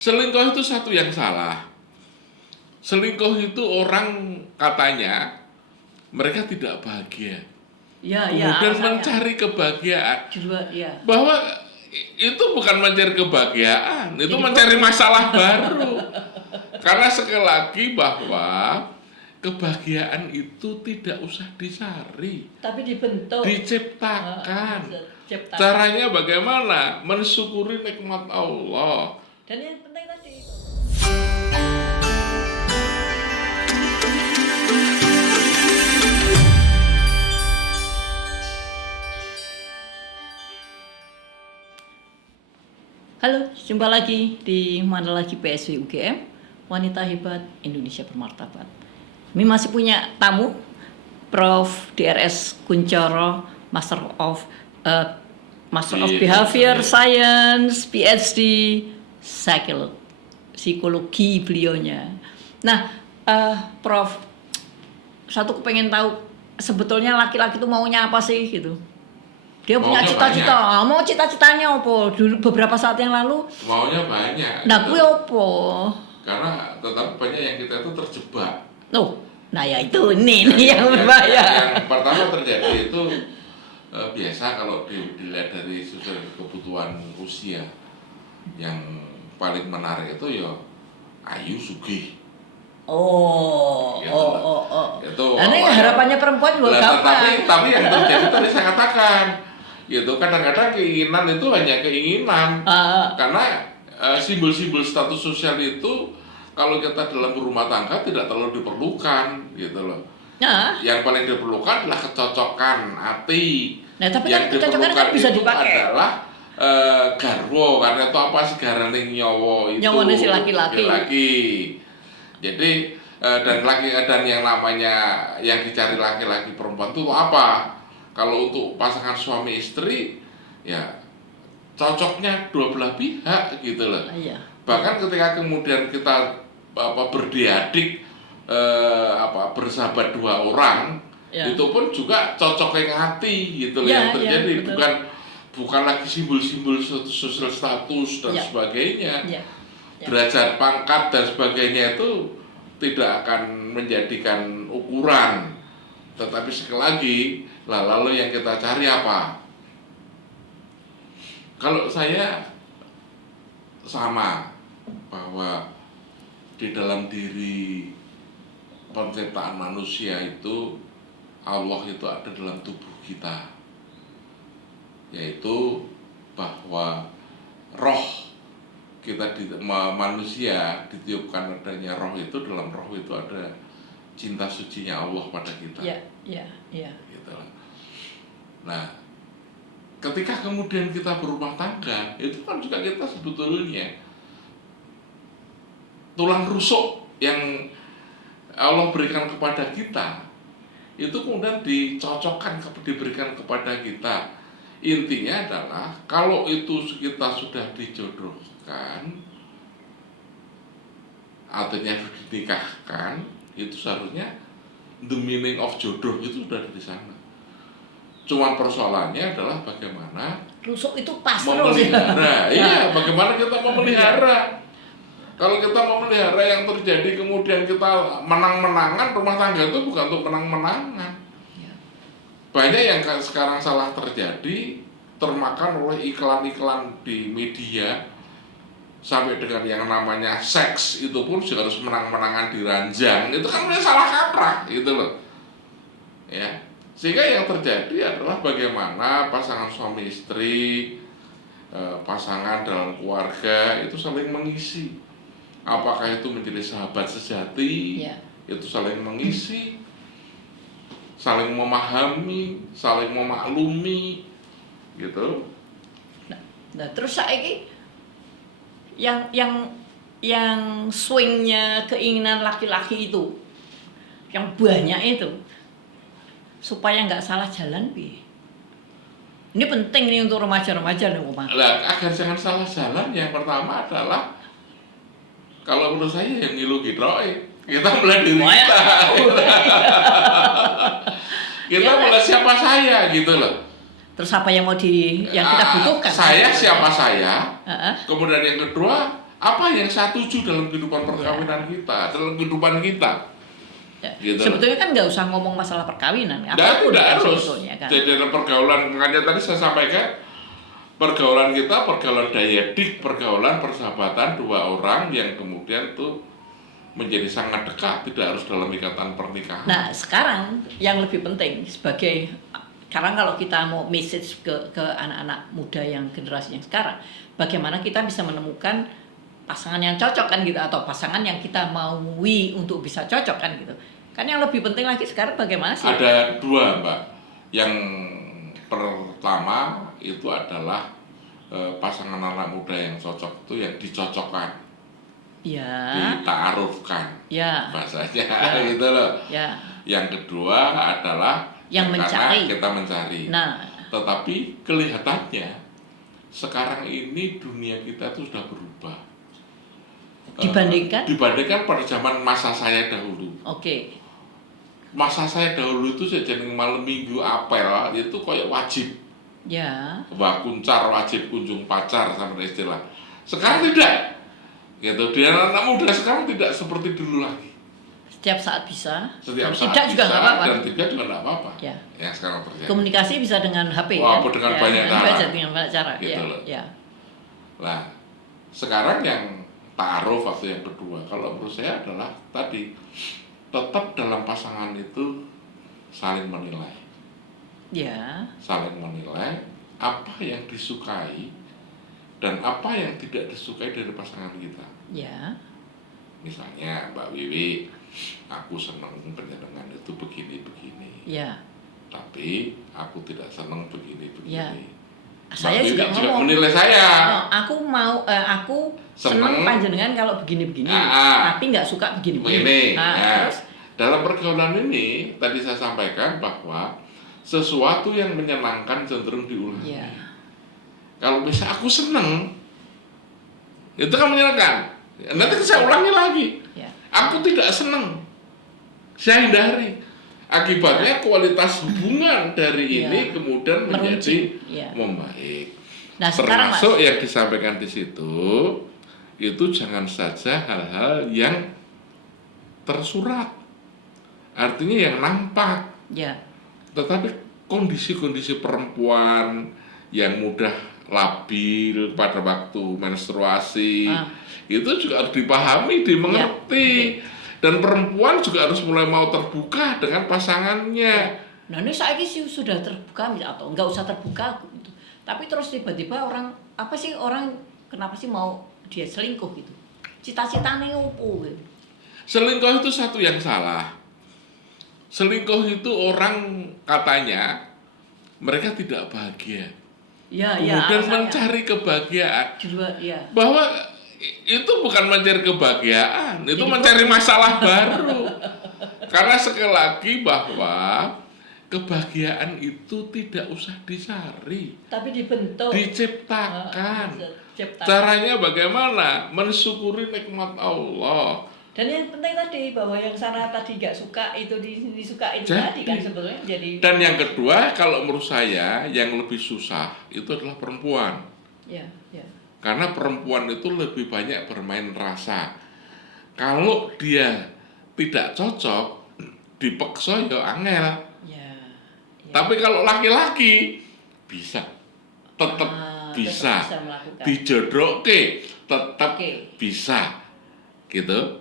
Selingkuh itu satu yang salah. Selingkuh itu orang katanya mereka tidak bahagia. Kemudian mencari kebahagiaan. Bahwa itu bukan mencari kebahagiaan, itu mencari masalah baru. Karena sekali lagi bahwa kebahagiaan itu tidak usah dicari, tapi dibentuk, diciptakan. Caranya bagaimana? Mensyukuri nikmat Allah. Dan yang penting tadi Halo, jumpa lagi di Mana Lagi PSW UGM, Wanita Hebat Indonesia Bermartabat. Ini masih punya tamu, Prof. DRS Kunchoro, Master of Behavior Science, PhD, psikologi beliaunya. Nah, Prof, satu kepengen tahu sebetulnya laki-laki itu maunya apa sih gitu? Dia punya cita-cita, mau cita-citanya apa? Dulu beberapa saat yang lalu maunya banyak. Nah, gue apa? Karena tetap banyak yang kita itu terjebak. Nah ya itu ini yang berbahaya. Yang pertama terjadi itu biasa kalau dilihat dari sudut kebutuhan usia, yang paling menarik itu ya ayu sugih. Itu ini harapannya perempuan juga gampang. Tapi yang terjadi tadi saya katakan, gitu kadang-kadang keinginan itu hanya keinginan, karena simbol-simbol status sosial itu kalau kita dalam berumah tangga tidak terlalu diperlukan, gitu loh. Yang paling diperlukan adalah kecocokan hati. Tapi yang kecocokan kan bisa dipakai. Adalah garwo, karena itu apa sih garaning nyawa itu. Nyawane si laki-laki. Jadi dan yang namanya yang dicari laki-laki perempuan itu apa? Kalau untuk pasangan suami istri ya cocoknya dua belah pihak gitu loh. Bahkan ketika kemudian kita berdiadik bersahabat dua orang, itu pun juga cocok yang hati gitu loh yang terjadi. Bukan lagi simbol-simbol sosial status dan sebagainya. Derajat pangkat dan sebagainya itu tidak akan menjadikan ukuran. Tetapi sekali lagi, lalu yang kita cari apa? Kalau saya sama bahwa di dalam diri penciptaan manusia itu Allah itu ada dalam tubuh kita, yaitu bahwa roh kita manusia ditiupkan adanya roh itu, dalam roh itu ada cinta sucinya Allah pada kita. Gitu. Nah, ketika kemudian kita berumah tangga, itu kan juga kita sebetulnya tulang rusuk yang Allah berikan kepada kita, itu kemudian dicocokkan, diberikan kepada kita. Intinya adalah kalau itu kita sudah dijodohkan, artinya dinikahkan, itu seharusnya the meaning of jodoh itu sudah di sana. Cuman persoalannya adalah bagaimana rusuk itu pas memelihara. Iya, bagaimana kita memelihara. Kalau kita memelihara yang terjadi kemudian kita menang-menangan, rumah tangga itu bukan untuk menang-menangan. Banyak yang sekarang salah terjadi, termakan oleh iklan-iklan di media, sampai dengan yang namanya seks itu pun juga harus menang-menangan di ranjang. Itu kan udah salah kaprah gitu loh. Ya. Sehingga yang terjadi adalah bagaimana pasangan suami istri, pasangan dalam keluarga itu saling mengisi. Apakah itu menjadi sahabat sejati, itu saling mengisi, saling memahami, saling memaklumi, gitu. Nah terus saiki yang swingnya keinginan laki-laki itu, yang banyak itu, supaya nggak salah jalan bi. Ini penting nih untuk remaja-remaja nih Oma. Agar jangan salah jalan, yang pertama adalah kalau menurut saya yang ngilu gidroy, kita mulai diri kita. Kita mulai siapa saya gitu loh. Terus apa yang mau yang kita butuhkan? Saya siapa saya. Kemudian yang kedua, apa yang saya tuju dalam kehidupan perkawinan kita, dalam kehidupan kita. Ya. Gitu. Sebetulnya kan nggak usah ngomong masalah perkawinan. Tidak harus. Sebetulnya kan. Jadi dalam pergaulan, makanya tadi saya sampaikan, pergaulan kita, pergaulan diedik, pergaulan persahabatan dua orang yang kemudian tuh menjadi sangat dekat, tidak harus dalam ikatan pernikahan. Nah, sekarang yang lebih penting sebagai sekarang kalau kita mau message ke anak-anak muda yang generasi yang sekarang, bagaimana kita bisa menemukan pasangan yang cocok kan gitu, atau pasangan yang kita maui untuk bisa cocok kan gitu. Kan yang lebih penting lagi sekarang bagaimana sih? Ada dua, Mbak. Yang pertama itu adalah pasangan anak muda yang cocok itu yang dicocokkan, Ya. dita'arufkan, Ya. bahasanya Ya. gitu loh. Ya. Yang kedua adalah Yang karena mencari. kita mencari. Nah, Tetapi kelihatannya sekarang ini dunia kita itu sudah berubah. Dibandingkan pada zaman masa saya dahulu. Oke. Masa saya dahulu itu sejak malam minggu apel itu kayak wajib. Ya. Wah, kuncar wajib kunjung pacar sama istilah. Sekarang tidak. Gitu. Dia anak muda sekarang tidak seperti dulu lagi. Setiap saat bisa. Setiap dan saat tidak bisa, juga nggak apa-apa. dan tidak juga nggak apa-apa. Ya. Yang sekarang terjadi. Komunikasi bisa dengan HP. Wah, kan? dengan Ya, banyak cara. Dengan banyak cara. Gitu Ya. loh. Ya. Nah, sekarang yang ta'aruf waktu yang kedua, kalau menurut saya adalah tadi tetap dalam pasangan itu saling menilai. Ya. Saling menilai apa yang disukai dan apa yang tidak disukai dari pasangan kita. Ya. Misalnya Mbak Wiwi, aku senang penjenengan itu begini-begini. Ya. Tapi aku tidak senang begini-begini. Ya. Mbak Saya Wiwi juga ngomong. menilai saya. Oh, aku seneng panjenengan kalau begini-begini, tapi nggak suka begini-begini. Begini. Nah, Ya. terus Dalam pergaulan ini tadi saya sampaikan bahwa sesuatu yang menyenangkan cenderung diulangi. ya. Kalau bisa aku senang, itu kan menyenangkan. Nanti saya ulangi lagi. Ya. Aku tidak senang, saya hindari. Akibatnya kualitas hubungan dari Ya. ini kemudian menjadi Meruncing. Ya. membaik. Nah, sekarang Mas, Termasuk yang disampaikan di situ, itu jangan saja hal-hal yang tersurat. Artinya yang nampak. ya. Tetapi kondisi-kondisi perempuan yang mudah labil pada waktu menstruasi itu juga harus dipahami, dimengerti. Dan perempuan juga harus mulai mau terbuka dengan pasangannya. Nah, ini saya sih sudah terbuka atau nggak usah terbuka gitu. Tapi terus tiba-tiba orang kenapa sih mau dia selingkuh gitu? Cita-citanya opo gitu. Selingkuh itu satu yang salah. Selingkuh itu orang katanya mereka tidak bahagia. Ya, Kemudian alasannya. mencari kebahagiaan. Ya. Bahwa itu bukan mencari kebahagiaan, itu Jadi mencari masalah baru. Karena sekali lagi bahwa kebahagiaan itu tidak usah dicari, Tapi dibentuk. diciptakan. Ciptakan. Caranya bagaimana? Mensyukuri nikmat Allah. Dan yang penting tadi bahwa yang sana tadi nggak suka itu disukain tadi kan sebetulnya jadi. Dan yang kedua, kalau menurut saya yang lebih susah itu adalah perempuan. Ya. Karena perempuan itu lebih banyak bermain rasa. Kalau dia tidak cocok, dipeksa ya angel. Ya. Tapi kalau laki-laki bisa, tetap bisa, melakukan. dijodohke, tetap bisa, gitu.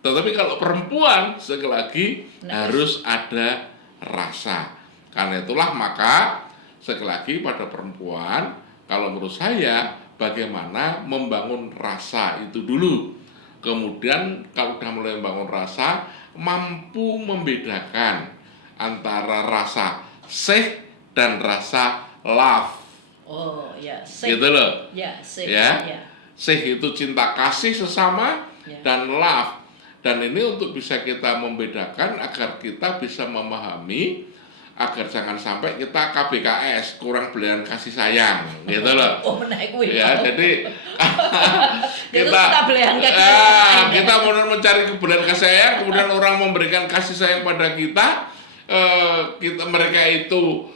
Tetapi kalau perempuan sekali lagi harus ada rasa. Karena itulah maka sekali lagi pada perempuan, kalau menurut saya bagaimana membangun rasa itu dulu. Kemudian kalau sudah mulai membangun rasa, mampu membedakan antara rasa safe dan rasa love. Oh ya, safe. Gitu loh. Ya, safe. Ya. Ya. Safe itu cinta kasih sesama dan love. Dan ini untuk bisa kita membedakan agar kita bisa memahami, agar jangan sampai kita KBKS, kurang belian kasih sayang, gitu loh. Oh, menaik kuwi. Ya, jadi kita mau mencari kebelian kasih sayang, kemudian orang memberikan kasih sayang pada kita, mereka itu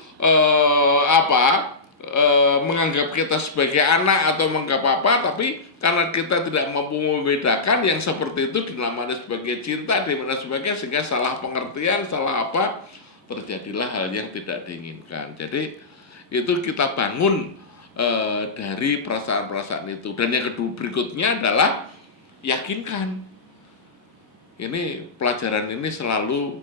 menganggap kita sebagai anak atau menganggap apa, tapi karena kita tidak mampu membedakan yang seperti itu dinamai sebagai cinta, dimana sebagainya, sehingga salah pengertian, salah apa, terjadilah hal yang tidak diinginkan. Jadi itu kita bangun dari perasaan-perasaan itu. Dan yang kedua berikutnya adalah yakinkan. Ini pelajaran ini selalu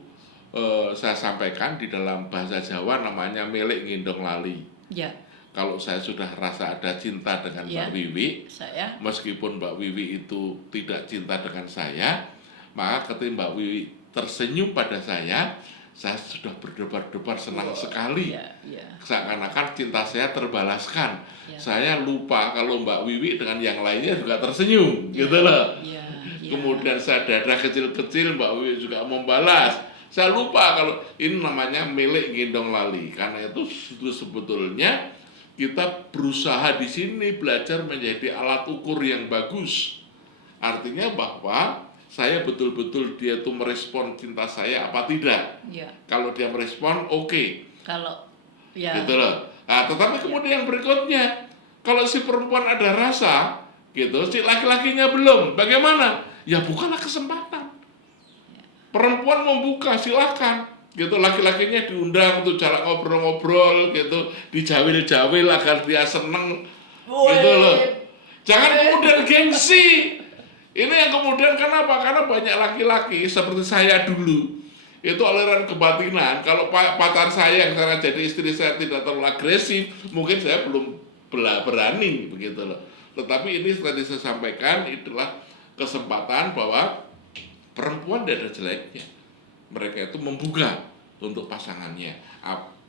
saya sampaikan di dalam bahasa Jawa, namanya milik ngindong lali. Ya. Kalau saya sudah rasa ada cinta dengan Ya. Mbak Wiwi, Saya. meskipun Mbak Wiwi itu tidak cinta dengan saya, maka ketika Mbak Wiwi tersenyum pada saya sudah berdebar-debar senang sekali. Ya, ya. Seakan-akan cinta saya terbalaskan. Ya. Saya lupa kalau Mbak Wiwi dengan yang lainnya juga tersenyum, gitu loh. Ya, ya. Kemudian saya dada kecil-kecil, Mbak Wiwi juga membalas. Saya lupa kalau ini namanya milik gendong lali. Karena itu sebetulnya kita berusaha di sini belajar menjadi alat ukur yang bagus. Artinya bahwa saya betul-betul dia tuh merespon cinta saya apa tidak. Ya. Kalau dia merespon, oke. Kalau ya. Gitu loh. Nah, tetapi kemudian berikutnya, kalau si perempuan ada rasa, gitu, si laki-lakinya belum, bagaimana? Ya bukanlah kesempatan. Perempuan membuka, silakan. Gitu, laki-lakinya diundang untuk jalan ngobrol-ngobrol, gitu, dijawil-jawil agar dia seneng, gitu loh. Jangan kemudian gengsi. Ini yang kemudian kenapa? Karena banyak laki-laki seperti saya dulu, itu aliran kebatinan. Kalau pacar saya yang karena jadi istri saya tidak terlalu agresif, mungkin saya belum berani, begitu loh. Tetapi ini tadi saya sampaikan, itulah kesempatan bahwa perempuan tidak ada jeleknya. Mereka itu membuka untuk pasangannya.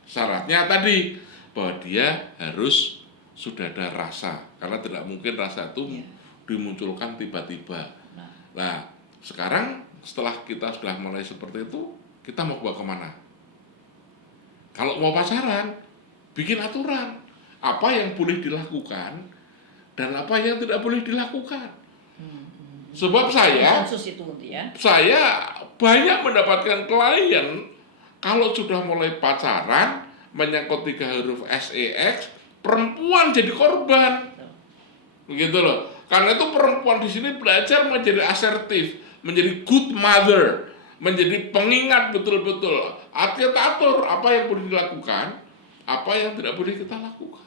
Syaratnya tadi bahwa dia harus sudah ada rasa, karena tidak mungkin rasa itu dimunculkan tiba-tiba. Nah, sekarang setelah kita sudah mulai seperti itu, kita mau bawa kemana? Kalau mau pacaran, bikin aturan apa yang boleh dilakukan dan apa yang tidak boleh dilakukan. Sebab saya banyak mendapatkan klien kalau sudah mulai pacaran menyangkut 3 huruf SEX, perempuan jadi korban, begitu loh. Karena itu perempuan di sini belajar menjadi asertif, menjadi good mother, menjadi pengingat betul-betul, atur apa yang boleh dilakukan, apa yang tidak boleh kita lakukan,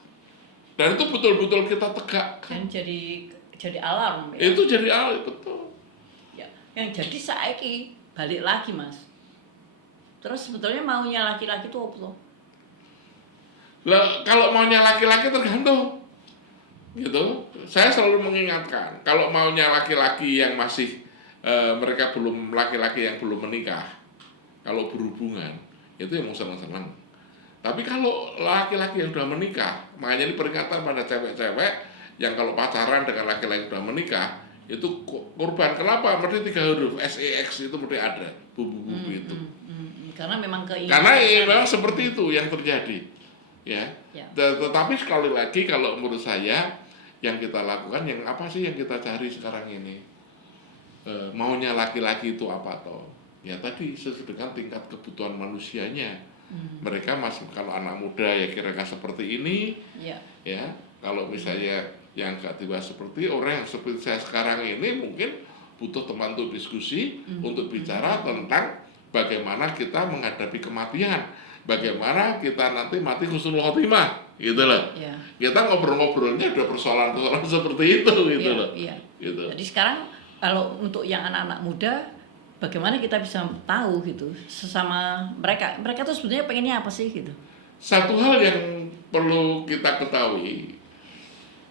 dan itu betul-betul kita tegakkan. Dan jadi alarm. Ya? Itu jadi alarm, betul. Ya, yang jadi saiki balik lagi mas. Terus sebetulnya maunya laki-laki itu apa tuh? Lah, kalau maunya laki-laki tergantung, gitu. Saya selalu mengingatkan, kalau maunya laki-laki yang masih mereka belum laki-laki yang belum menikah, kalau berhubungan itu yang mau senang-senang. Tapi kalau laki-laki yang sudah menikah, makanya ini peringatan pada cewek-cewek yang kalau pacaran dengan laki-laki yang sudah menikah itu korban. Kenapa? Mesti 3 huruf SEX itu mesti ada bumbu-bumbu itu. Karena memang keinginan. Karena memang seperti itu yang terjadi, ya. Tetapi sekali lagi kalau menurut saya yang kita lakukan, yang apa sih yang kita cari sekarang ini? Maunya laki-laki itu apa toh? Ya tadi sesuai dengan tingkat kebutuhan manusianya. Mereka masih, kalau anak muda ya kira-kira seperti ini, ya. Kalau misalnya yang gak tiba seperti orang yang seperti saya sekarang ini, mungkin butuh teman untuk diskusi, untuk bicara tentang bagaimana kita menghadapi kematian, bagaimana kita nanti mati husnul khotimah, gitu loh. Kita ngobrol-ngobrolnya udah persoalan-persoalan seperti itu, gitu loh. Gitu. Jadi sekarang kalau untuk yang anak-anak muda, bagaimana kita bisa tahu gitu sesama mereka tuh sebenarnya pengennya apa sih gitu? Satu hal yang perlu kita ketahui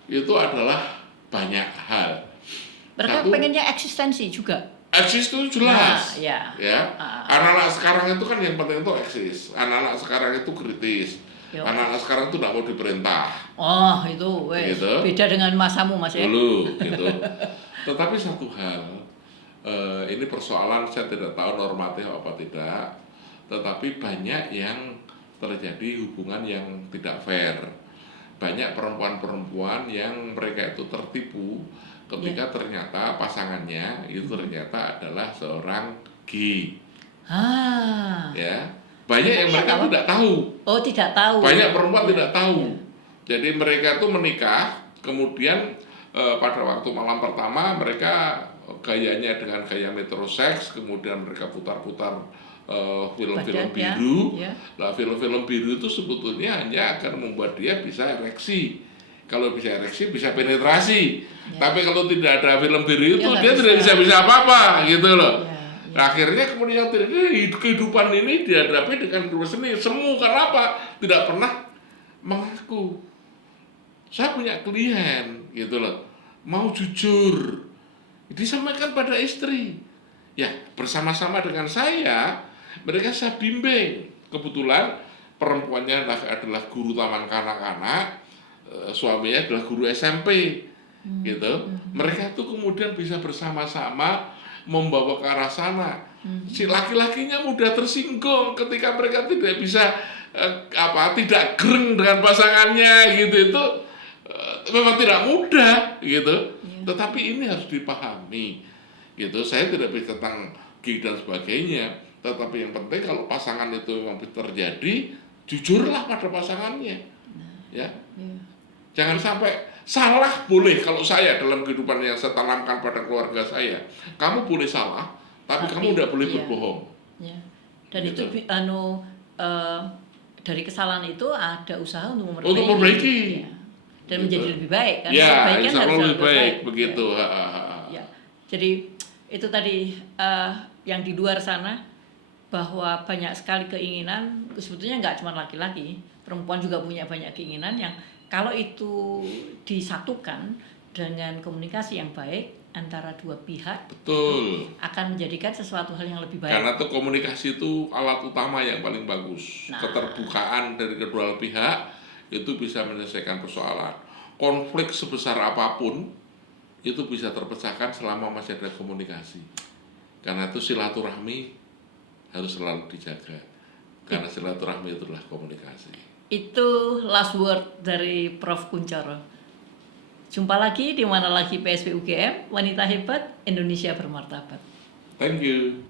itu adalah banyak hal. Mereka pengennya eksistensi juga. Eksis itu jelas, ya. Anak-anak sekarang itu kan yang penting itu eksis. Anak-anak sekarang itu kritis. Anak-anak sekarang itu tidak mau diperintah. Oh itu, gitu. Beda dengan masamu mas ya. Dulu, gitu. Tetapi satu hal, ini persoalan saya tidak tahu normatif apa tidak. Tetapi banyak yang terjadi hubungan yang tidak fair. Banyak perempuan-perempuan yang mereka itu tertipu ketika ternyata pasangannya itu ternyata adalah seorang gay. Ya, banyak yang mereka tidak tahu. Oh, tidak tahu. Banyak perempuan tidak tahu. Jadi mereka tuh menikah, kemudian pada waktu malam pertama mereka gayanya dengan gaya metroseks, kemudian mereka putar-putar film-film Badan, biru. ya. Nah, film-film biru itu sebetulnya hanya akan membuat dia bisa ereksi. Kalau bisa ereksi bisa penetrasi. Ya. Tapi kalau tidak ada film biru itu Ya, nggak dia tidak bisa apa-apa gitu loh. Ya, ya. Nah, akhirnya kemudian kehidupan ini dihadapi dengan dua seni semu. Kenapa? Tidak pernah mengaku. Saya punya klien gitu loh, mau jujur, disampaikan pada istri. Ya, bersama-sama dengan saya, mereka saya bimbing. Kebetulan perempuannya adalah guru taman kanak-kanak, suaminya adalah guru SMP, gitu. Mereka tuh kemudian bisa bersama-sama membawa ke arah sana. Si laki-lakinya mudah tersinggung ketika mereka tidak bisa tidak gereng dengan pasangannya gitu. Itu memang tidak mudah gitu. Tetapi ini harus dipahami gitu. Saya tidak bisa tentang gig dan sebagainya, tetapi yang penting kalau pasangan itu memang terjadi, jujurlah pada pasangannya. Ya. Jangan sampai salah. Boleh kalau saya dalam kehidupan yang saya tanamkan pada keluarga saya, kamu boleh salah, tapi kamu tidak boleh berbohong. Ya. Dan Gitu. itu dari kesalahan itu ada usaha untuk memperbaiki. Ya. Dan Gitu. menjadi lebih baik kan. Ya, Perbaikan insya Allah harus lebih baik ya. begitu. Ya. Jadi itu tadi yang di luar sana, bahwa banyak sekali keinginan, sebetulnya nggak cuma laki-laki, perempuan juga punya banyak keinginan yang kalau itu disatukan dengan komunikasi yang baik antara dua pihak, Betul. akan menjadikan sesuatu hal yang lebih baik. Karena tuh komunikasi itu alat utama yang paling bagus. Nah. Keterbukaan dari kedua pihak itu bisa menyelesaikan persoalan. Konflik sebesar apapun itu bisa terpecahkan selama masih ada komunikasi. Karena itu silaturahmi harus selalu dijaga. Karena silaturahmi itu adalah komunikasi. Itu last word dari Prof. Kunchoro. Jumpa lagi di Mana Lagi PSP UGM, Wanita Hebat, Indonesia Bermartabat. Thank you.